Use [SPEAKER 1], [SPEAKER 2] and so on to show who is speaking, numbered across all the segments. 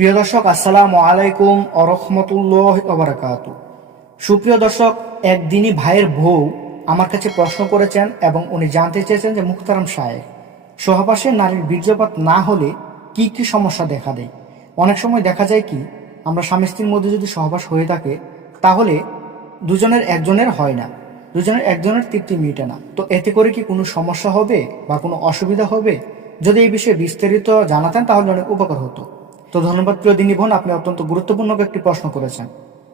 [SPEAKER 1] প্রিয় দর্শক, আসসালামু আলাইকুম আরহামতুল্লাহ ওবরাকাত সুপ্রিয় দর্শক, একদিনই ভাইয়ের বউ আমার কাছে প্রশ্ন করেছেন এবং উনি জানতে চেয়েছেন যে মুখতারাম সাহেব সহবাসে নারীর বীর্যপাত না হলে কি কি সমস্যা দেখা দেয়। অনেক সময় দেখা যায় কি, আমরা স্বামী স্ত্রীর মধ্যে যদি সহবাস হয়ে থাকে, তাহলে দুজনের একজনের হয় না, দুজনের একজনের তৃপ্তি মিটে না। তো এতে করে কি কোনো সমস্যা হবে বা কোনো অসুবিধা হবে? যদি এই বিষয়ে বিস্তারিত জানাতেন তাহলে অনেক উপকার হতো। তো ধন্যবাদ, প্রিয় দিনী বোন, আপনি অত্যন্ত গুরুত্বপূর্ণ একটি প্রশ্ন করেছেন।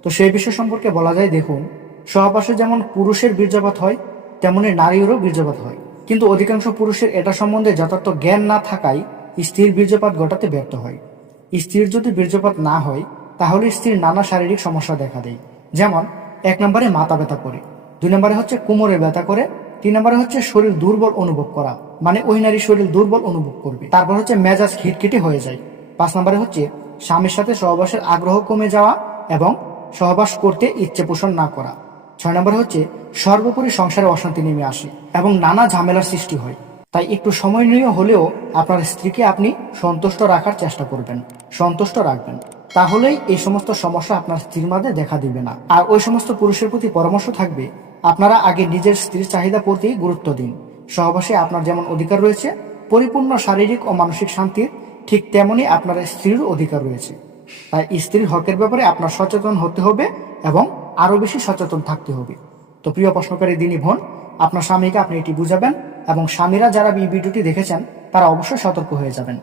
[SPEAKER 1] তো সেই বিষয় সম্পর্কে বলা যায়, দেখুন, সহবাসে যেমন পুরুষের বীর্যপাত হয়, তেমনি নারীরও বীর্যপাত হয়। কিন্তু অধিকাংশ পুরুষের এটা সম্বন্ধে যথার্থ জ্ঞান না থাকায় স্ত্রীর বীর্যপাত ঘটাতে ব্যর্থ হয়। স্ত্রীর যদি বীর্যপাত না হয়, তাহলে স্ত্রীর নানা শারীরিক সমস্যা দেখা দেয়। যেমন, এক নম্বরে মাথা ব্যথা করে, দুই নম্বরে হচ্ছে কোমরে ব্যথা করে, তিন নম্বরে হচ্ছে শরীর দুর্বল অনুভব করা মানে ওই নারী শরীর দুর্বল অনুভব করবে। তারপর হচ্ছে মেজাজ খিটখিটে হয়ে যায়। পাঁচ নম্বরে হচ্ছে, স্বামীর সাথে সহবাসের আগ্রহ কমে যাওয়া এবং সহবাস করতে ইচ্ছে পোষণ না করা। ছয় নম্বরে হচ্ছে, সর্বোপরি সংসারে অশান্তি নেমে আসে এবং নানা ঝামেলার সৃষ্টি হয়। তাই একটু সময় নিয়ে হলেও আপনার স্ত্রীকে আপনি সন্তুষ্ট রাখার চেষ্টা করবেন, সন্তুষ্ট রাখবেন। তাহলেই এই সমস্ত সমস্যা আপনার স্ত্রীর মাঝে দেখা দিবে না। আর ওই সমস্ত পুরুষের প্রতি পরামর্শ থাকবে, আপনারা আগে নিজের স্ত্রীর চাহিদা প্রতি গুরুত্ব দিন। সহবাসে আপনার যেমন অধিকার রয়েছে, পরিপূর্ণ শারীরিক ও মানসিক শান্তির ঠিক তেমনই আপনার স্ত্রীর অধিকার রয়েছে। তাই স্ত্রীর হকের ব্যাপারে আপনার সচেতন হতে হবে এবং আরও বেশি সচেতন থাকতে হবে। তো প্রিয় প্রশ্নকারী দিনী বোন, আপনার স্বামীকে আপনি এটি বুঝাবেন এবং স্বামীরা যারা এই ভিডিওটি দেখেছেন, তারা অবশ্যই সতর্ক হয়ে যাবেন।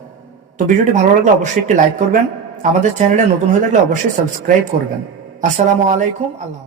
[SPEAKER 1] তো ভিডিওটি ভালো লাগলে অবশ্যই একটি লাইক করবেন। আমাদের চ্যানেলে নতুন হয়ে থাকলে অবশ্যই সাবস্ক্রাইব করবেন। আসসালামু আলাইকুম, আল্লাহ।